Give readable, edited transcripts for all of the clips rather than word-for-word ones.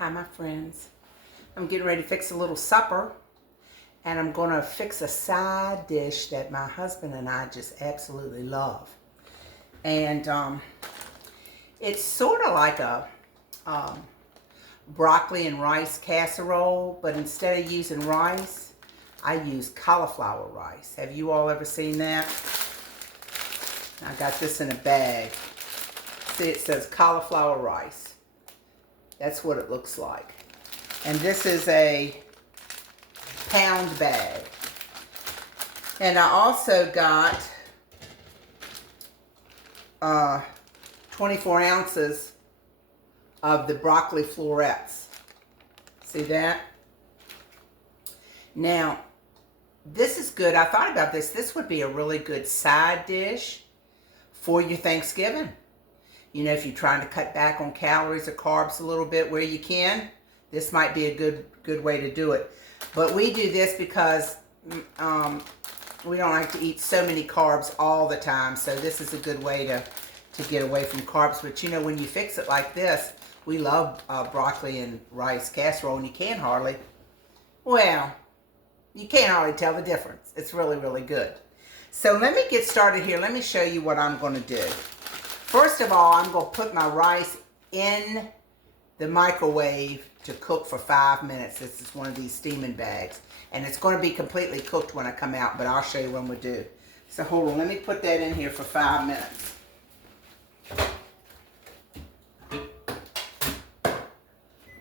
Hi, my friends. I'm getting ready to fix a little supper, and I'm going to fix a side dish that my husband and I just absolutely love. And it's sort of like a broccoli and rice casserole, but instead of using rice, I use cauliflower rice. Have you all ever seen that? I got this in a bag. See, it says cauliflower rice. That's what it looks like. And this is a pound bag. And I also got 24 ounces of the broccoli florets. See that? Now, this is good. I thought about this. This would be a really good side dish for your Thanksgiving. You know, if you're trying to cut back on calories or carbs a little bit where you can, this might be a good way to do it. But we do this because we don't like to eat so many carbs all the time. So this is a good way to get away from carbs. But you know, when you fix it like this, we love broccoli and rice casserole, and you can't hardly tell the difference. It's really, really good. So let me get started here. Let me show you what I'm going to do. First of all, I'm going to put my rice in the microwave to cook for 5 minutes. This is one of these steaming bags. And it's going to be completely cooked when I come out, but I'll show you what I'm going to do. So hold on, let me put that in here for 5 minutes.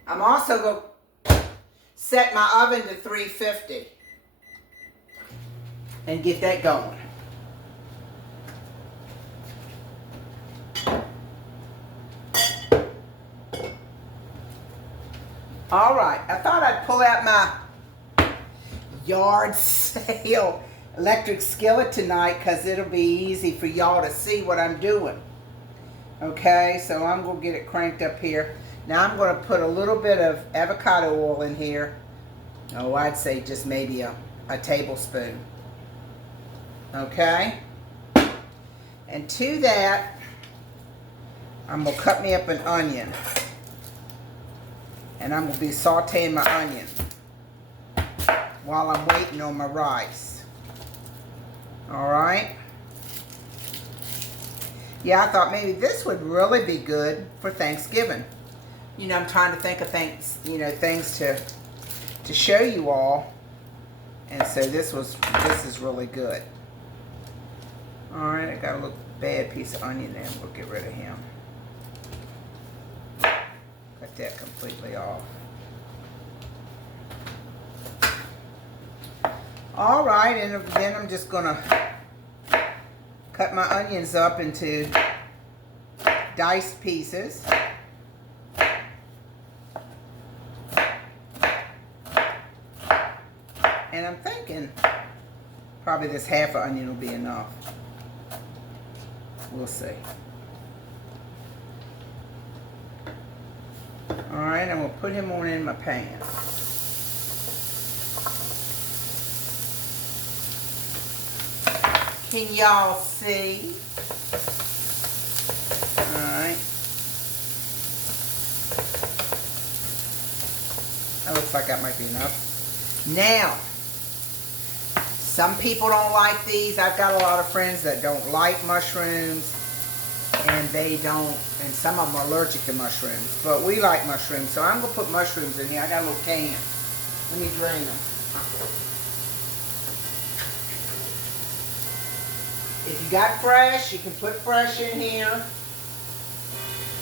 I'm also going to set my oven to 350 and get that going. All right, I thought I'd pull out my yard sale electric skillet tonight because it'll be easy for y'all to see what I'm doing. Okay, so I'm going to get it cranked up here. Now I'm going to put a little bit of avocado oil in here. Oh, I'd say just maybe a tablespoon. Okay? And to that, I'm going to cut me up an onion. And I'm going to be sauteing my onion while I'm waiting on my rice. Alright? Yeah, I thought maybe this would really be good for Thanksgiving. You know, I'm trying to think of things to show you all. And so this is really good. Alright, I got a little bad piece of onion there. We'll get rid of him. Cut that completely off. All right, and then I'm just gonna cut my onions up into diced pieces. And I'm thinking probably this half an onion will be enough. We'll see. Alright, I'm going to put him on in my pan. Can y'all see? Alright. That looks like that might be enough. Now, some people don't like these. I've got a lot of friends that don't like mushrooms. And and some of them are allergic to mushrooms. But we like mushrooms, so I'm going to put mushrooms in here. I got a little can. Let me drain them. If you got fresh, you can put fresh in here.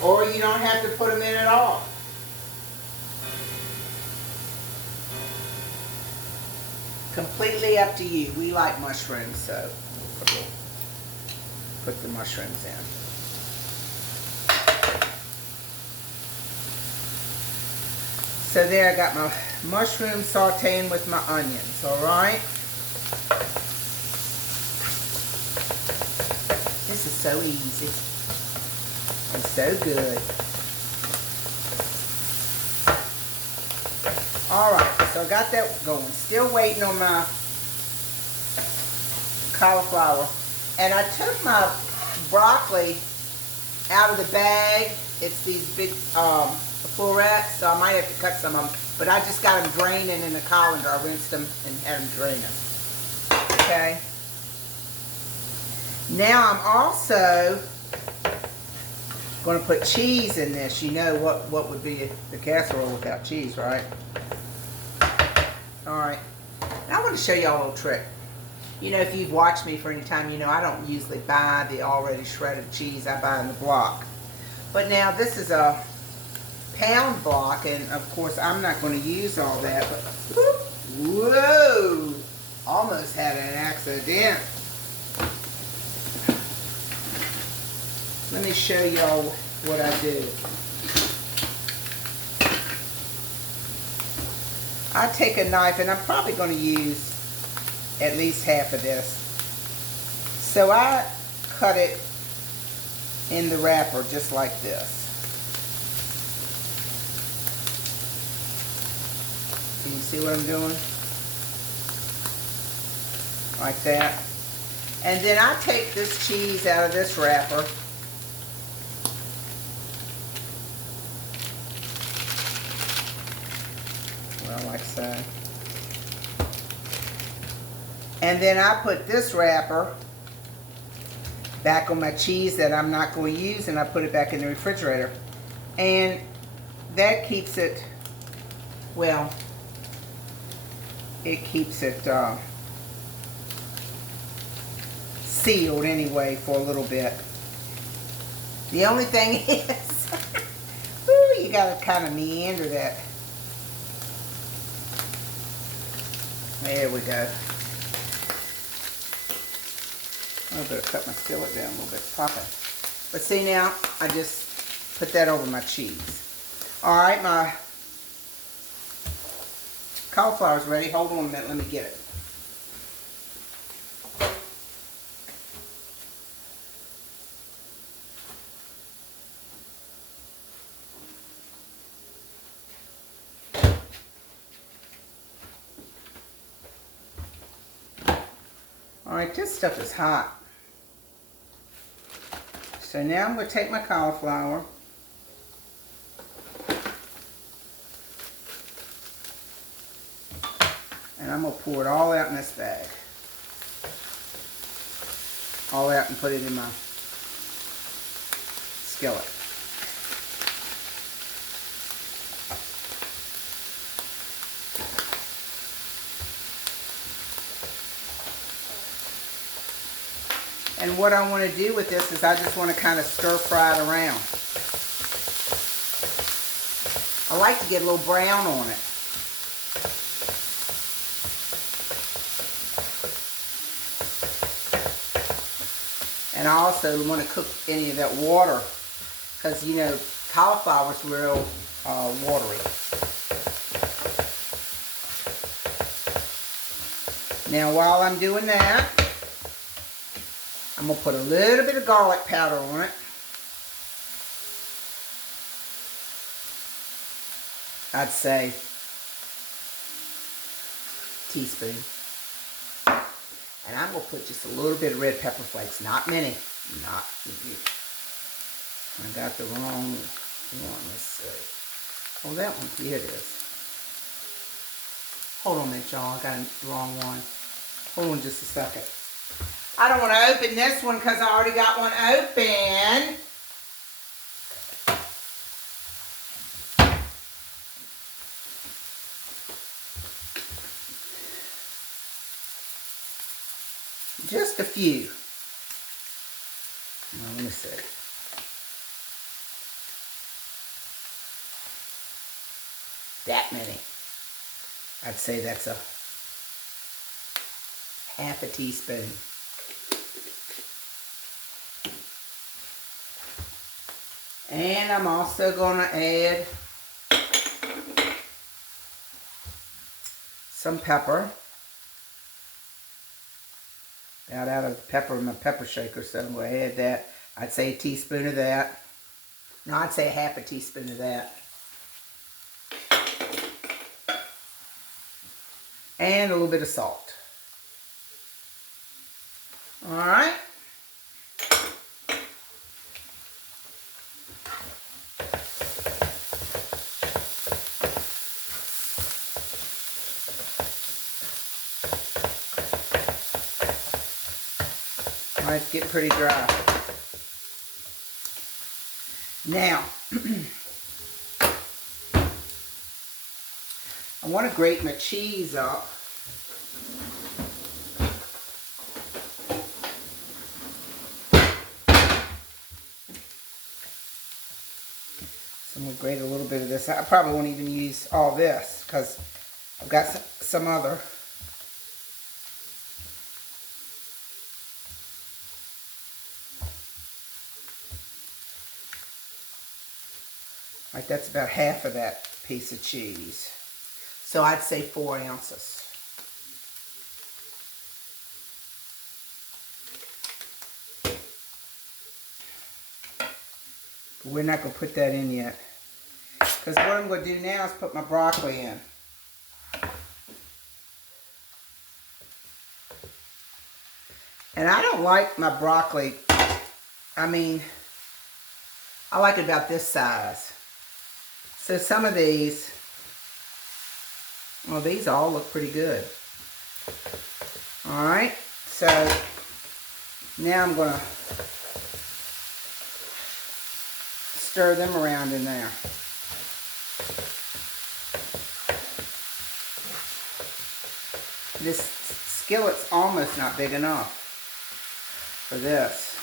Or you don't have to put them in at all. Completely up to you. We like mushrooms, so we'll put the mushrooms in. So there I got my mushroom sauteing with my onions, alright? This is so easy and so good. Alright, so I got that going. Still waiting on my cauliflower. And I took my broccoli out of the bag. It's these big full rat, so I might have to cut some of them. But I just got them draining in the colander. I rinsed them and had them drain them. Okay. Now I'm also going to put cheese in this. You know what would be the casserole without cheese, right? Alright. Now I want to show y'all a little trick. You know, if you've watched me for any time, you know I don't usually buy the already shredded cheese. I buy in the block. But now this is a pound block, and of course I'm not going to use all that. But whoa! Almost had an accident. Let me show y'all what I do. I take a knife, and I'm probably going to use at least half of this. So I cut it in the wrapper just like this. Can you see what I'm doing? Like that. And then I take this cheese out of this wrapper. Well, like so. And then I put this wrapper back on my cheese that I'm not going to use, and I put it back in the refrigerator. And that keeps it, well, it keeps it sealed anyway for a little bit. The only thing is, ooh, you got to kind of meander that. There we go. I better cut my skillet down a little bit. It's popping. But see now, I just put that over my cheese. Alright, my cauliflower's ready. Hold on a minute, let me get it. Alright, this stuff is hot. So now I'm going to take my cauliflower. And I'm going to pour it all out in this bag. All out and put it in my skillet. And what I want to do with this is I just want to kind of stir fry it around. I like to get a little brown on it. And I also want to cook any of that water, because you know cauliflower's real watery. Now while I'm doing that, I'm going to put a little bit of garlic powder on it. I'd say teaspoon. And I'm going to put just a little bit of red pepper flakes. Not many. Not many. I got the wrong one. Let's see. Oh, that one. Here it is. Hold on a minute, y'all. I got the wrong one. Hold on just a second. I don't want to open this one because I already got one open. Just a few. Now, let me see. That many. I'd say that's a half a teaspoon. And I'm also going to add some pepper. Got out of the pepper in my pepper shaker, so I'm going to add that. I'd say a teaspoon of that. No, I'd say half a teaspoon of that. And a little bit of salt. All right. It's getting pretty dry. Now, I want to grate my cheese up. So I'm going to grate a little bit of this. I probably won't even use all this because I've got some other. Like that's about half of that piece of cheese. So I'd say 4 ounces. But we're not going to put that in yet. Because what I'm going to do now is put my broccoli in. And I don't like my broccoli, I mean, I like it about this size. So some of these, well, these all look pretty good. All right, so now I'm going to stir them around in there. This skillet's almost not big enough for this.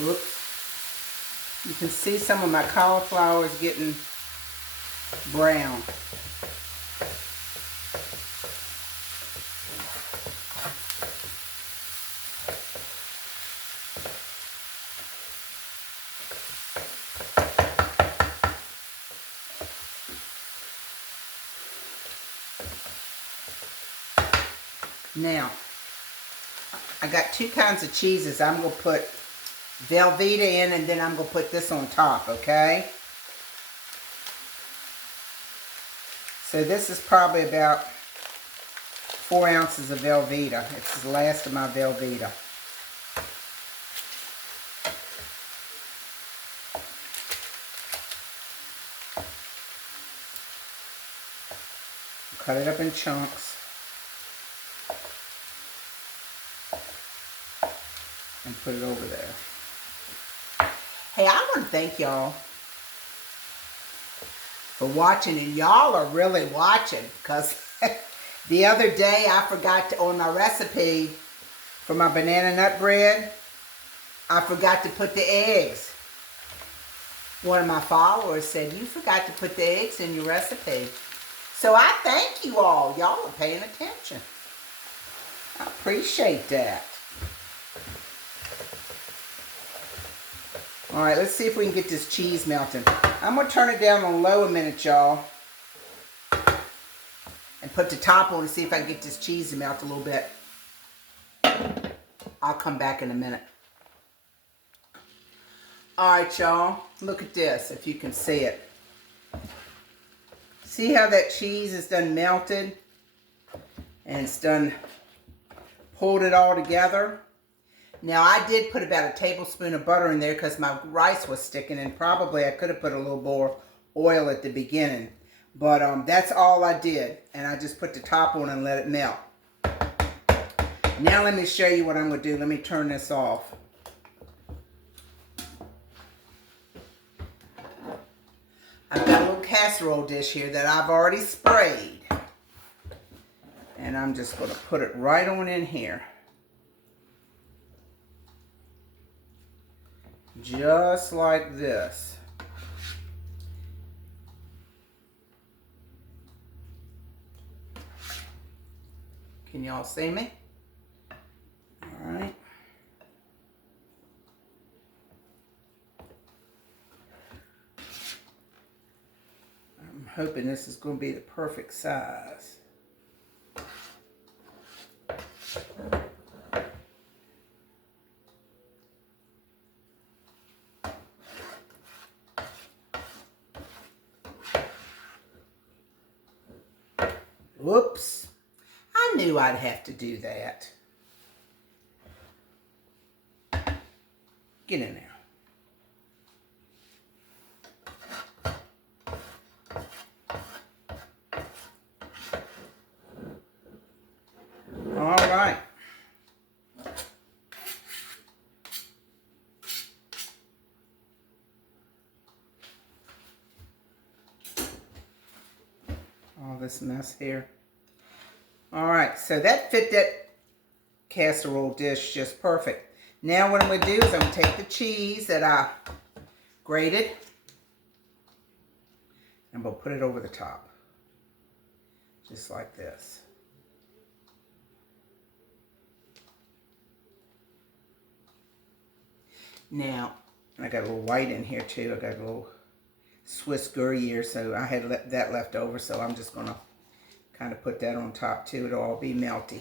Oops. You can see some of my cauliflower is getting brown. Now, I got 2 kinds of cheeses. I'm going to put Velveeta in, and then I'm going to put this on top, okay? So this is probably about 4 ounces of Velveeta. It's the last of my Velveeta. Cut it up in chunks. And put it over there. Hey, I want to thank y'all for watching, and y'all are really watching, because the other day I forgot to, on my recipe for my banana nut bread, I forgot to put the eggs. One of my followers said, you forgot to put the eggs in your recipe. So I thank you all. Y'all are paying attention. I appreciate that. All right, let's see if we can get this cheese melting. I'm going to turn it down on low a minute, y'all. And put the top on to see if I can get this cheese to melt a little bit. I'll come back in a minute. All right, y'all. Look at this, if you can see it. See how that cheese is done melted? And it's done pulled it all together. Now, I did put about a tablespoon of butter in there because my rice was sticking, and probably I could have put a little more oil at the beginning. But that's all I did, and I just put the top on and let it melt. Now let me show you what I'm going to do. Let me turn this off. I've got a little casserole dish here that I've already sprayed. And I'm just going to put it right on in here. Just like this. Can y'all see me? All right. I'm hoping this is going to be the perfect size. Whoops. I knew I'd have to do that. Get in there. this mess here. All right, so that fit that casserole dish just perfect. Now what I'm going to do is I'm going to take the cheese that I grated. I'm going to put it over the top. Just like this. Now, I got a little white in here too. I got a little Swiss Gruyere, so I had that left over, so I'm just going to kind of put that on top too. It'll all be melty.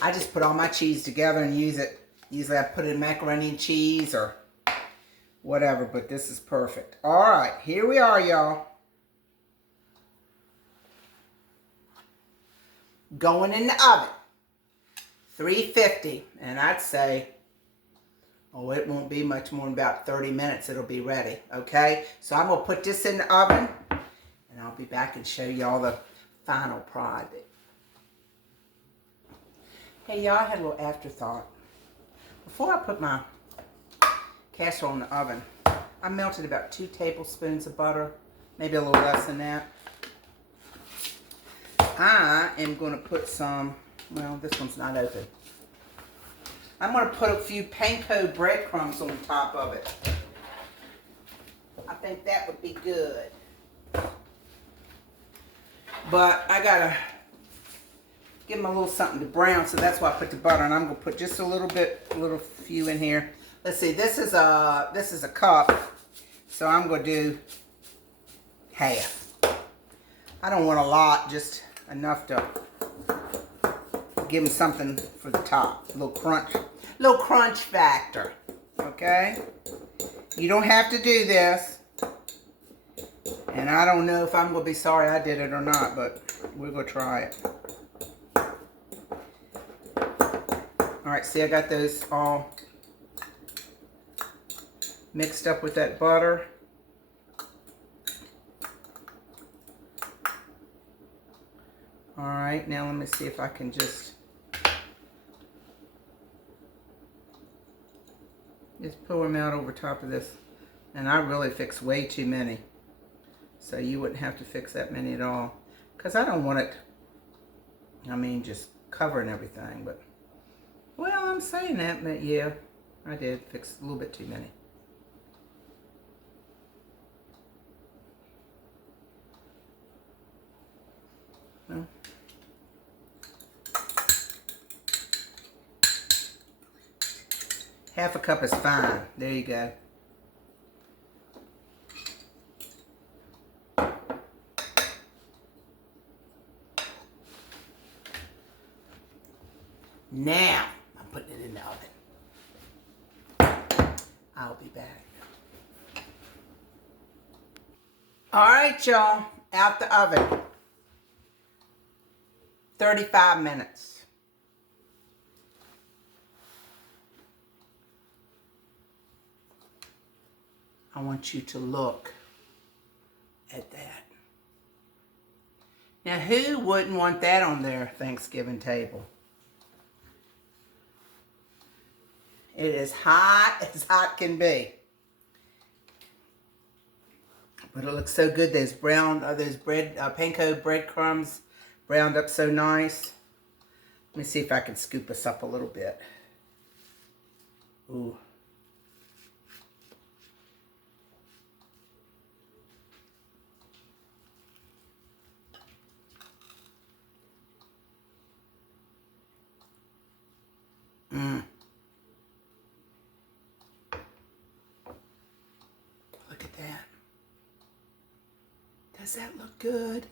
I just put all my cheese together and use it. Usually I put it in macaroni and cheese or whatever, but this is perfect. All right, here we are, y'all. Going in the oven. 350, and I'd say, oh, it won't be much more than about 30 minutes. It'll be ready, okay? So I'm going to put this in the oven, and I'll be back and show y'all the final product. Hey, y'all, I had a little afterthought. Before I put my casserole in the oven, I melted about 2 tablespoons of butter, maybe a little less than that. I am going to put some, well, this one's not open. I'm going to put a few panko breadcrumbs on top of it. I think that would be good. But I got to give them a little something to brown, so that's why I put the butter. And I'm going to put just a little few in here. Let's see, this is a cup, so I'm going to do half. I don't want a lot, just enough to give them something for the top. A little crunch factor, okay? You don't have to do this. And I don't know if I'm going to be sorry I did it or not, but we're going to try it. All right, see, I got those all mixed up with that butter. All right, now let me see if I can just pour them out over top of this. And I really fixed way too many. So you wouldn't have to fix that many at all. Because I don't want it, I mean, just covering everything. But, well, I'm saying that, but yeah, I did fix a little bit too many. Well, half a cup is fine. There you go. Now, I'm putting it in the oven. I'll be back. All right, y'all. Out the oven. 35 minutes. I want you to look at that. Now, who wouldn't want that on their Thanksgiving table? It is hot as hot can be. But it looks so good. Those panko breadcrumbs browned up so nice. Let me see if I can scoop us up a little bit. Ooh. Mmm. Look at that. Does that look good?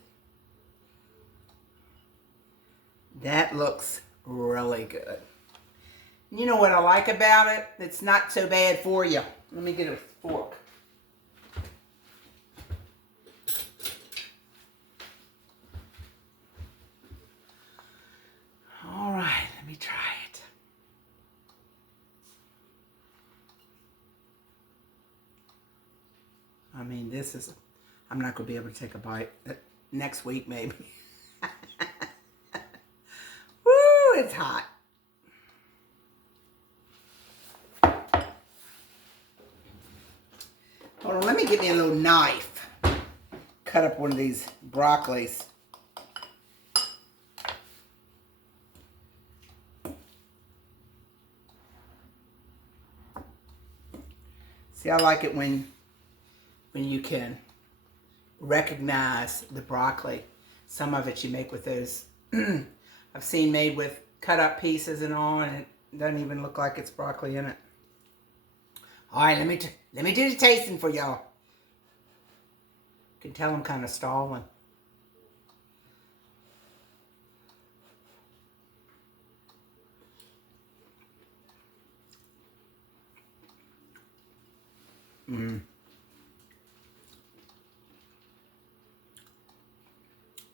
That looks really good. You know what I like about it? It's not so bad for you. Let me get a fork. All right, let me try it. I mean, this is, I'm not going to be able to take a bite. Next week, maybe. Woo, it's hot. get me a little knife. Cut up one of these broccolis. See, I like it when you can recognize the broccoli. Some of it you make with those. I've seen made with cut up pieces and all, and it doesn't even look like it's broccoli in it. All right, let me do the tasting for y'all. You can tell I'm kind of stalling.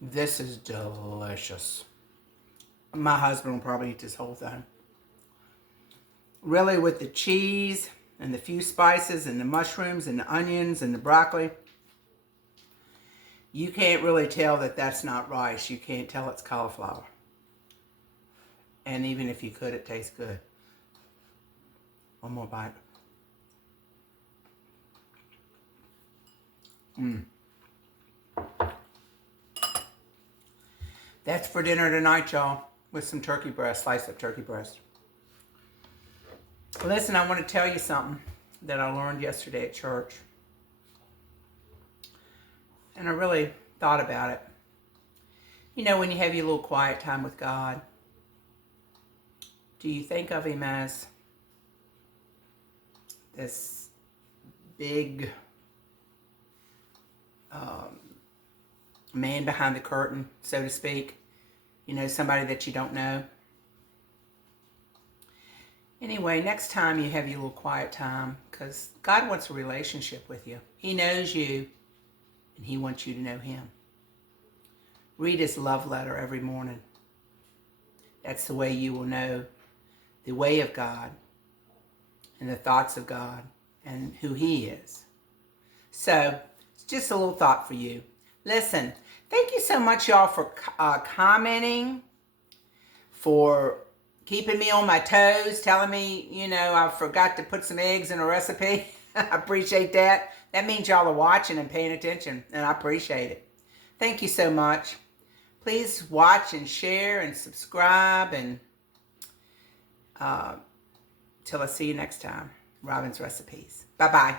This is delicious. My husband will probably eat this whole thing. Really, with the cheese and the few spices and the mushrooms and the onions and the broccoli, you can't really tell that that's not rice. You can't tell it's cauliflower. And even if you could, it tastes good. One more bite. That's for dinner tonight, y'all, with some turkey breast, slice of turkey breast. Listen, I want to tell you something that I learned yesterday at church. And I really thought about it. You know, when you have your little quiet time with God, do you think of Him as this big man behind the curtain, so to speak? You know, somebody that you don't know? Anyway, next time you have your little quiet time, because God wants a relationship with you. He knows you, and He wants you to know Him. Read His love letter every morning. That's the way you will know the way of God and the thoughts of God and who He is. So, it's just a little thought for you. Listen, thank you so much, y'all, for commenting, for keeping me on my toes, telling me, you know, I forgot to put some eggs in a recipe. I appreciate that. That means y'all are watching and paying attention, and I appreciate it. Thank you so much. Please watch and share and subscribe, and till I see you next time. Robin's Recipes. Bye-bye.